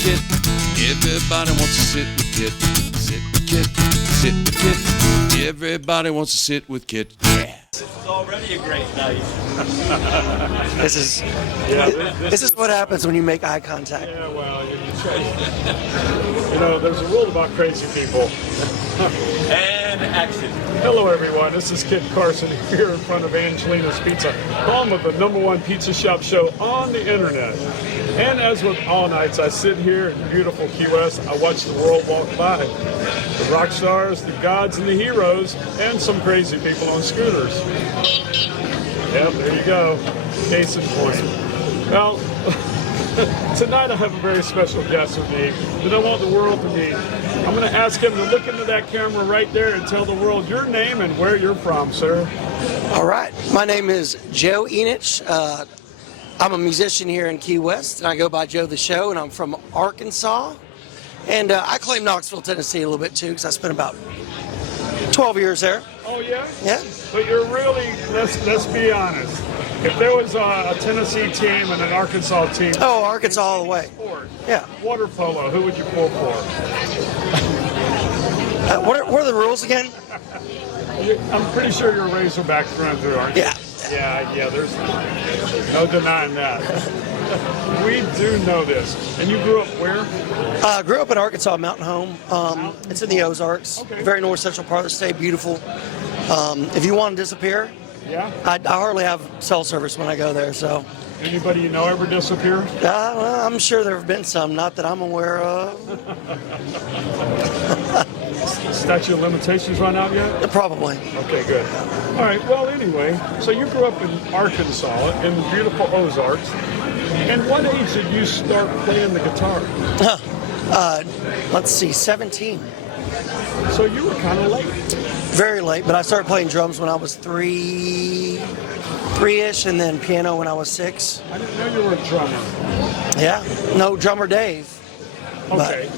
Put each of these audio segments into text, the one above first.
Kit. Everybody wants to sit with Kit. Sit with Kit. Sit with Kit. Everybody wants to sit with Kit. Yeah. This is already a great night. This is what happens when you make eye contact. Yeah, well, there's a rule about crazy people. And action. Hello, everyone. This is Kit Carson here in front of Angelina's Pizza, home of the #1 pizza shop show on the internet. And as with all nights, I sit here in beautiful Key West. I watch the world walk by. The rock stars, the gods, and the heroes, and some crazy people on scooters. Yep, there you go. Case in point. Well, tonight I have a very special guest with me that I want the world to meet. I'm going to ask him to look into that camera right there and tell the world your name and where you're from, sir. All right. My name is Joe Enich. I'm a musician here in Key West, and I go by Joe the Show, and I'm from Arkansas. And I claim Knoxville, Tennessee a little bit, too, because I spent about 12 years there. Oh, yeah? Yeah. But you're really, let's be honest. If there was a Tennessee team and an Arkansas team. Oh, Arkansas all the way. Sport, Yeah. Water polo, who would you pull for? What are the rules again? I'm pretty sure you're a Razorback through and through, aren't you? Yeah. Yeah, there's no denying that. We do know this. And you grew up where? Grew up in Arkansas, Mountain Home. It's in the Ozarks. Okay. Very north central part of the state, beautiful. If you want to disappear, Yeah. I hardly have cell service when I go there, so. Anybody you know ever disappear? Well, I'm sure there have been some, not that I'm aware of. Statute of limitations run out yet? Probably. Okay, good. All right, well, anyway, so you grew up in Arkansas, in the beautiful Ozarks. And what age did you start playing the guitar? Let's see, 17. So you were kind of late. Very late, but I started playing drums when I was three-ish, and then piano when I was 6. I didn't know you were a drummer. Yeah, no drummer Dave. Okay.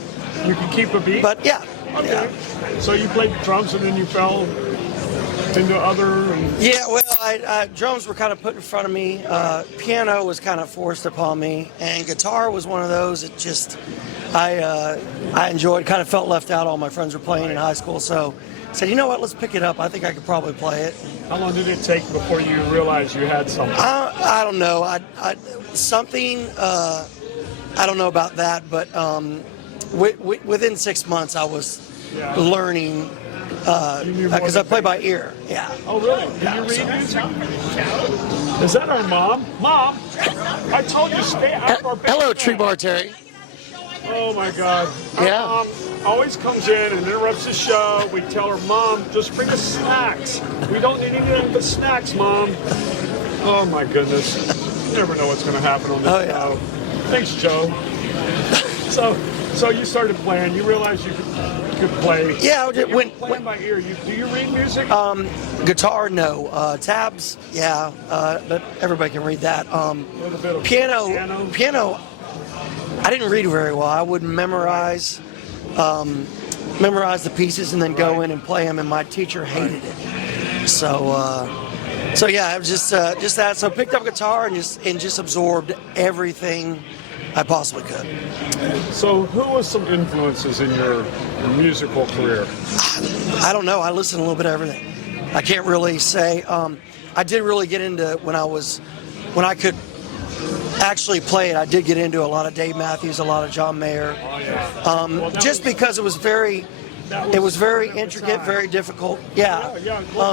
You can keep a beat? But yeah. Okay. Yeah. So you played drums and then you fell into other... Yeah, well, drums were kind of put in front of me. Piano was kind of forced upon me, and guitar was one of those that just I enjoyed. Kind of felt left out. All my friends were playing in high school, so I said, you know what? Let's pick it up. I think I could probably play it. How long did it take before you realized you had something? I don't know. Something. I don't know about that, but within 6 months, I was learning. Because I play by ear. Yeah. Oh, really? Can you read music? Is that our mom? Mom, I told you stay out of our bed. Hello, Tree Bar Terry. Oh, my God. Yeah. Our mom always comes in and interrupts the show. We tell her, Mom, just bring us snacks. We don't need anything but snacks, Mom. Oh, my goodness. You never know what's going to happen on this show. Thanks, Joe. So you started playing. You realized you could play. Yeah, playing by ear. Do you read music? Guitar, no. Tabs, yeah, but everybody can read that. Piano. I didn't read very well. I would memorize the pieces and then go in and play them, and my teacher hated it. So yeah, it was just that. So I picked up guitar and just absorbed everything I possibly could. So who was some influences in your musical career? I don't know. I listen to a little bit of everything. I can't really say. I did really get into when I could actually play it. I did get into a lot of Dave Matthews, a lot of John Mayer, just because it was very intricate, very difficult. Yeah,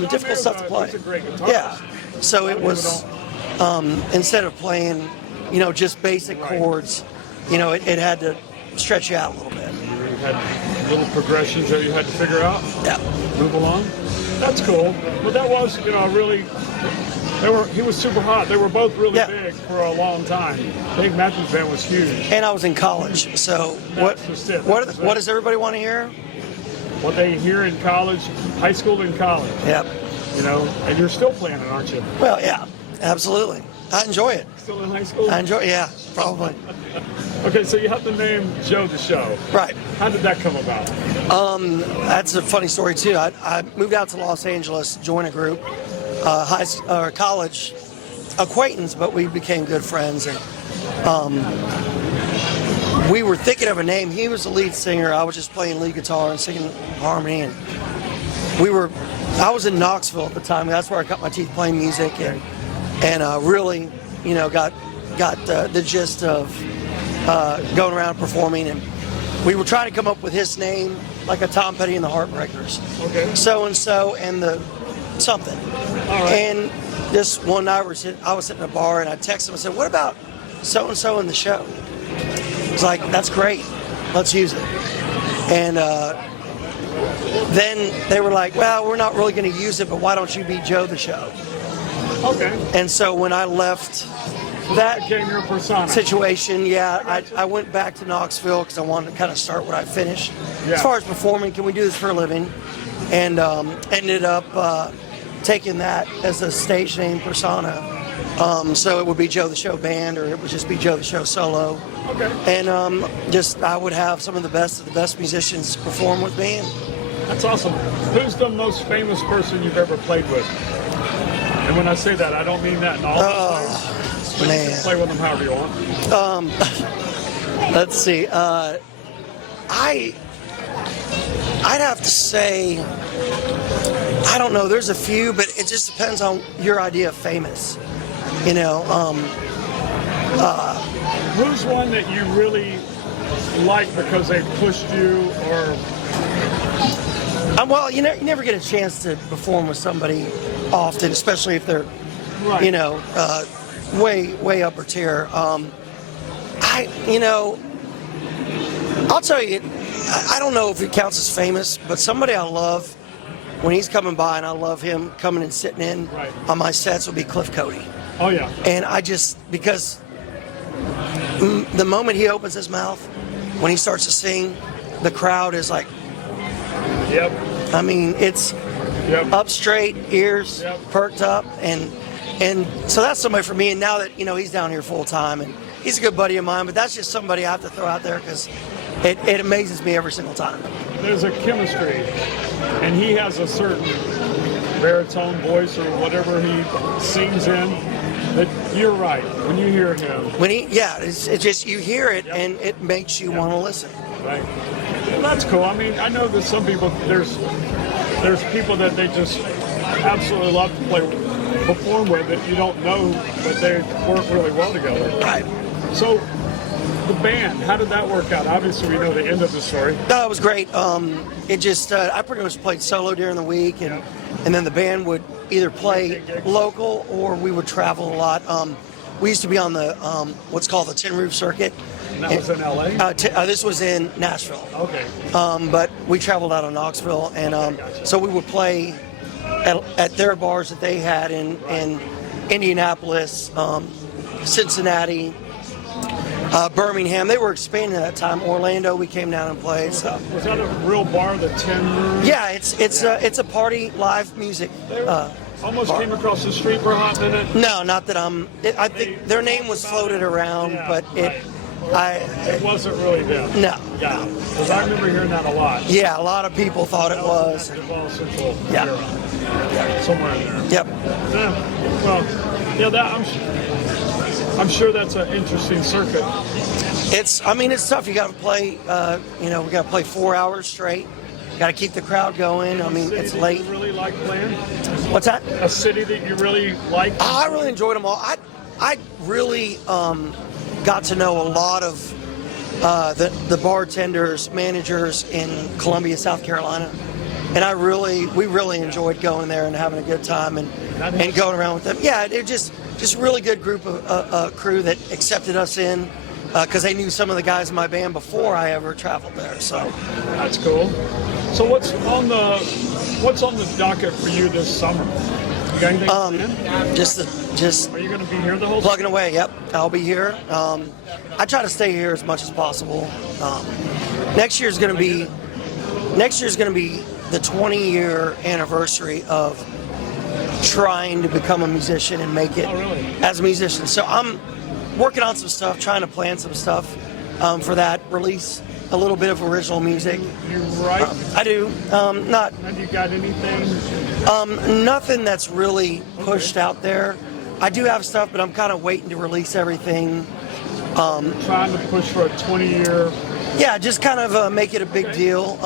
difficult stuff to play. He's a great guitarist. Yeah, so it was instead of playing, just basic chords, it had to stretch you out a little bit. You had little progressions that you had to figure out. Yeah. Move along. That's cool. Well, that was, really. He was super hot. They were both really big for a long time. Dave Matthews Band was huge. And I was in college, so what does everybody want to hear? What they hear in college, high school and college. Yep. And you're still playing it, aren't you? Well, yeah, absolutely. I enjoy it. Still in high school? I enjoy it, yeah, probably. Okay, so you have the name Joe the Show. Right. How did that come about? That's a funny story, too. I moved out to Los Angeles, joined a group, college acquaintance, but we became good friends. And we were thinking of a name. He was the lead singer. I was just playing lead guitar and singing harmony. And I was in Knoxville at the time. That's where I cut my teeth playing music, and really, got the gist of going around performing. And we were trying to come up with his name, like a Tom Petty and the Heartbreakers. Okay. So and so and the something. All right. And this one night I was sitting in a bar and I texted him and said, "What about so and so in the show?" It's like, "That's great. Let's use it." And then they were like, "Well, we're not really going to use it, but why don't you be Joe the Show?" Okay. And so when I left that Became your persona. situation, I went back to Knoxville because I wanted to kind of start what I finished. Yeah. As far as performing, can we do this for a living? And ended up taking that as a stage name persona. So it would be Joe the Show Band, or it would just be Joe the Show Solo. Okay. And I would have some of the best musicians perform with me. That's awesome. Who's the most famous person you've ever played with? And when I say that, I don't mean that in all ways. But you can play with them however you want. Let's see. I'd have to say, I don't know. There's a few, but it just depends on your idea of famous. Who's one that you really like because they pushed you, or? Well, you never get a chance to perform with somebody often, especially if they're, Right. way upper tier. I'll tell you, I don't know if it counts as famous, but somebody I love when he's coming by, and I love him coming and sitting in Right. on my sets, would be Cliff Cody. Oh yeah. And because the moment he opens his mouth, when he starts to sing, the crowd is like, Yep. I mean, it's Yep. up straight, ears Yep. perked up, and so that's somebody for me. And now that he's down here full time, and he's a good buddy of mine, but that's just somebody I have to throw out there because it amazes me every single time. There's a chemistry, and he has a certain baritone voice or whatever he sings in. That you're right when you hear him. When it's just you hear it and it makes you want to listen. Right. Well, that's cool. I mean, I know that some people there's people that they just absolutely love to perform with that you don't know, but they work really well together. Right. So the band, how did that work out? Obviously, we know the end of the story. No, it was great. It just I pretty much played solo during the week, and then the band would either play local or we would travel a lot. We used to be on the what's called the Tin Roof Circuit. And that was in L.A.? This was in Nashville. Okay. But we traveled out of Knoxville, and so we would play at their bars that they had in Indianapolis, Cincinnati, Birmingham. They were expanding at that time. Orlando, we came down and played. So. Was that a real bar, the Tin Roof? Yeah, it's a party live music. Almost bar. came across the street for a hot minute. No, not that I think their name was floated around, but it wasn't really them. No. Yeah, because I remember hearing that a lot. Yeah, a lot of people thought it was. Duval Central. Yeah. Somewhere in there. Yep. Yeah. Well, that I'm sure that's an interesting circuit. It's tough. You got to play. We got to play 4 hours straight. Got to keep the crowd going. I mean, it's late. You really like playing? What's that? A city that you really like? I really enjoyed them all. I really got to know a lot of the bartenders, managers in Columbia, South Carolina, and we really enjoyed going there and having a good time and going around with them. Yeah, it just really good group of crew that accepted us in because they knew some of the guys in my band before I ever traveled there. So that's cool. So what's on the docket for you this summer? You got anything planned? Just Are you going to be here the whole plugging away. Yep, I'll be here. I try to stay here as much as possible. Next year's going to be the 20-year anniversary of trying to become a musician and make it as a musician. So I'm working on some stuff, trying to plan some stuff for that, release a little bit of original music. You write? I do. Not. Have you got anything? Nothing that's really pushed out there. I do have stuff, but I'm kind of waiting to release everything Trying to push for a 20-year. Yeah, just kind of make it a big deal.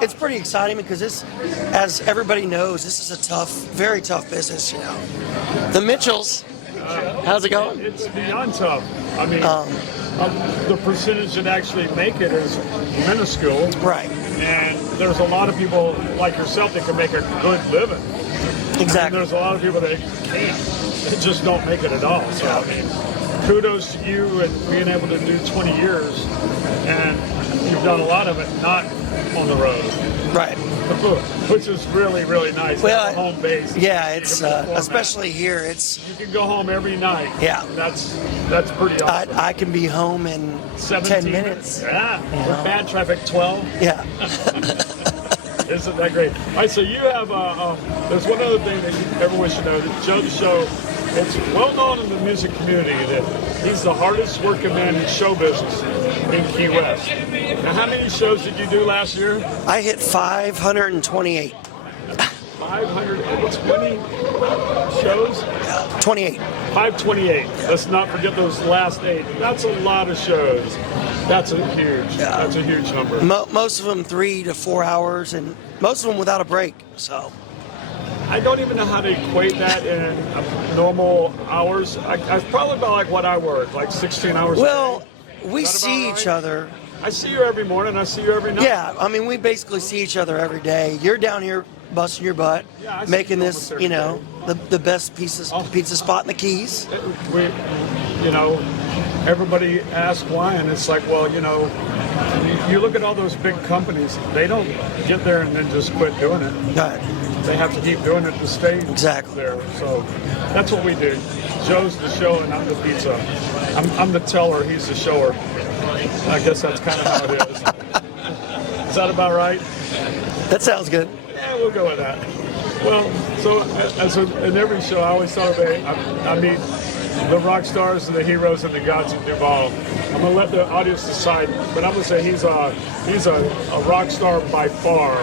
It's pretty exciting because this, as everybody knows, this is a tough, very tough business. You know, the Mitchells. How's it going? It's beyond tough. I mean, the percentage that actually make it is minuscule. Right. And there's a lot of people like yourself that can make a good living. Exactly. And there's a lot of people that can't. They just don't make it at all. So, I mean, kudos to you and being able to do 20 years. And you've done a lot of it not on the road. Right. Which is really, really nice. Well, home base. Yeah, it's especially here. It's you can go home every night. Yeah. That's pretty awesome. I can be home in 17 10 minutes. Yeah. With bad traffic, 12. Yeah. Isn't that great? All right, so you have, there's one other thing that everyone should know. That Joe the Show, it's well known in the music community that he's the hardest working man in show business in Key West. Now, how many shows did you do last year? I hit 528. 520 shows? 28. 528. Let's not forget those last 8. That's a lot of shows. That's a huge number. Most of them 3 to 4 hours, and most of them without a break. So I don't even know how to equate that in normal hours. I probably about like what I work, like 16 hours. Well, a day. we see each other. I see you every morning. I see you every night. Yeah, I mean, we basically see each other every day. You're down here busting your butt, Yeah, I see making you this, almost you every know, the best pizza spot in the Keys. We, you know, everybody asks why, and it's like, well, you know, you look at all those big companies. They don't get there and then just quit doing it. Right. They have to keep doing it to stay Exactly. there. So that's what we do. Joe's the show, and I'm the pizza. I'm the teller. He's the shower. I guess that's kind of how it is. Is that about right? That sounds good. Yeah, we'll go with that. Well, so in every show, I always thought I meet the rock stars and the heroes and the gods of Duval. I'm gonna let the audience decide, but I'm gonna say he's a rock star by far,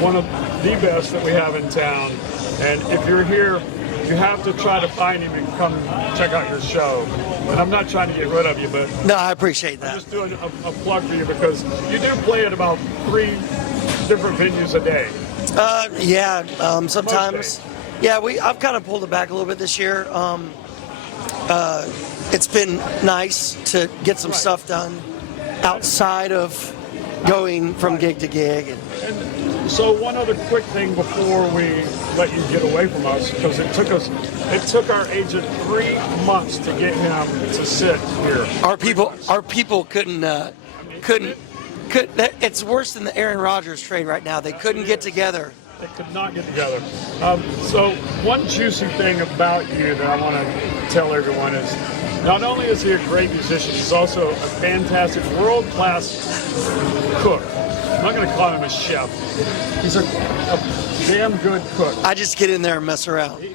one of the best that we have in town. And if you're here, you have to try to find him and come check out your show. And I'm not trying to get rid of you, but No, I appreciate that. I'm just doing a plug for you because you do play at about 3 different venues a day. Sometimes. Yeah, I've kind of pulled it back a little bit this year. It's been nice to get some stuff done outside of going from gig to gig. And so one other quick thing before we let you get away from us, because it took our agent 3 months to get him to sit here. Our people couldn't. It's worse than the Aaron Rodgers trade right now. They couldn't get together. They could not get together. So one juicy thing about you that I want to tell everyone is not only is he a great musician, he's also a fantastic world-class cook. I'm not going to call him a chef. He's a damn good cook. I just get in there and mess around.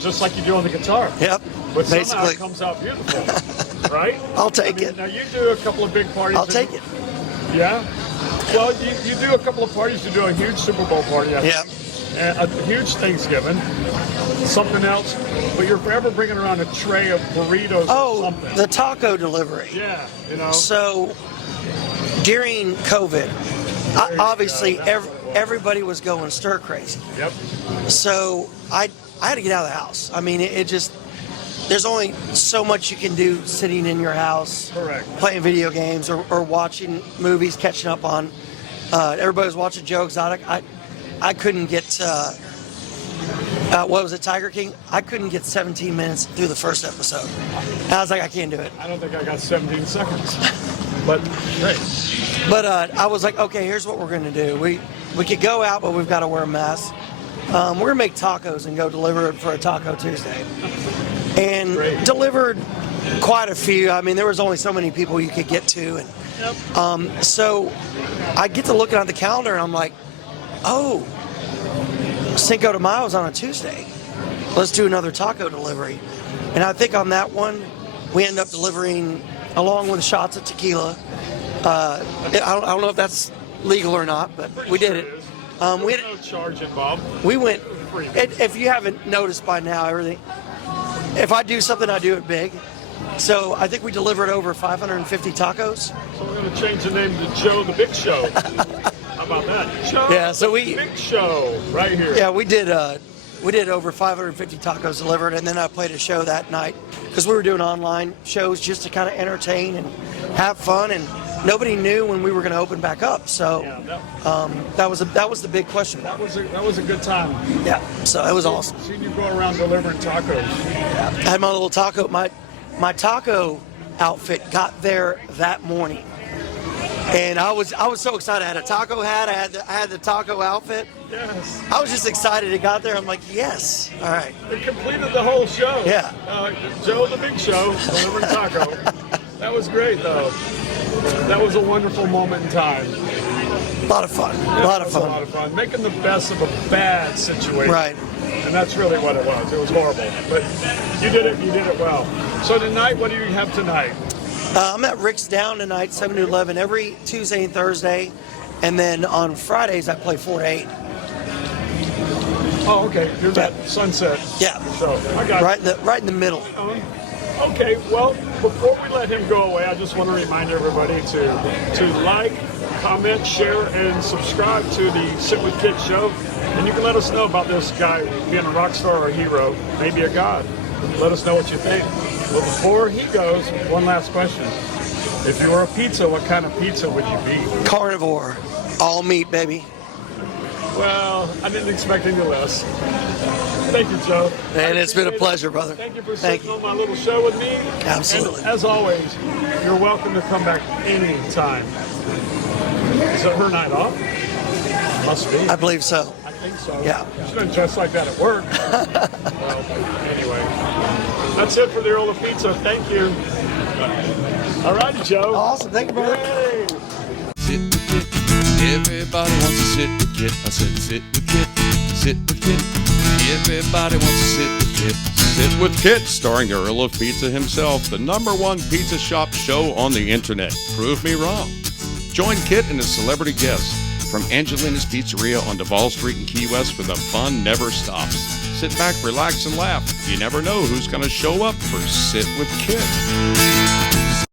Just like you do on the guitar. Yep. But somehow Basically. it comes out beautiful, right? I'll take it. Now you do a couple of big parties. I'll take it. Yeah? Well, you do a couple of parties. You do a huge Super Bowl party, I think. Yeah. And a huge Thanksgiving, something else, but you're forever bringing around a tray of burritos or something. The taco delivery. Yeah, you know. So during COVID, obviously everybody was going stir crazy. Yep. So I had to get out of the house. I mean, it just, there's only so much you can do sitting in your house. Correct. Playing video games or watching movies, catching up on. Everybody was watching Joe Exotic. I couldn't get, what was it, Tiger King? I couldn't get 17 minutes through the first episode. And I was like, I can't do it. I don't think I got 17 seconds. But great. But I was like, okay, here's what we're going to do. We could go out, but we've got to wear a mask. We're going to make tacos and go deliver it for a Taco Tuesday. And delivered quite a few. I mean, there was only so many people you could get to. And Yep. so I get to looking at the calendar and I'm like, oh, Cinco de Mayo's on a Tuesday. Let's do another taco delivery. And I think on that one, we end up delivering along with shots of tequila. I don't know if that's legal or not, but we did it. We had no charge involved. We went, if you haven't noticed by now, everything, if I do something, I do it big. So I think we delivered over 550 tacos. So we're going to change the name to Joe the Big Show. How about that? Joe Yeah, so the Big Show right here. Yeah, we did over 550 tacos delivered, and then I played a show that night because we were doing online shows just to kind of entertain and have fun, and nobody knew when we were going to open back up. So that was the big question. That was a good time. Yeah, so it was awesome. Seeing you go around delivering tacos. I had my little taco, my taco outfit got there that morning, and I was so excited. I had a taco hat, I had the taco outfit. Yes. I was just excited it got there. I'm like, yes, all right. It completed the whole show. Yeah. Joe the Big Show delivering taco. That was great though. That was a wonderful moment in time. A lot of fun. A lot of fun. Making the best of a bad situation. Right. And that's really what it was. It was horrible. But you did it well. So tonight, what do you have tonight? I'm at Rick's Down tonight, 7 to 11, every Tuesday and Thursday. And then on Fridays, I play 4 to 8. Oh, okay. You're that Sunset. Yeah. So I got right in the middle. Okay, well, before we let him go away, I just want to remind everybody to like, comment, share, and subscribe to the Sit with Kit show. And you can let us know about this guy being a rock star or a hero, maybe a god. Let us know what you think. But before he goes, one last question. If you were a pizza, what kind of pizza would you be? Carnivore. All meat, baby. Well, I didn't expect any less. Thank you, Joe. And it's been a pleasure, brother. Thank you for sitting on my little show with me. Absolutely. And as always, you're welcome to come back anytime. Is it her night off? Must be. I believe so. I think so. Yeah. She's been dressed like that at work. Well, anyway. That's it for the Earl of Pizza. Thank you. All righty, Joe. Awesome. Thank you, brother. Yay. Sit with Kit. Everybody wants to sit with Kit. I said sit with Kit. Sit with Kit. Everybody wants to sit with Kit. Sit with Kit, starring the Earl of Pizza himself, the #1 pizza shop show on the internet. Prove me wrong. Join Kit and his celebrity guests from Angelina's Pizzeria on Duval Street in Key West, where the fun never stops. Sit back, relax, and laugh. You never know who's going to show up for Sit with Kit.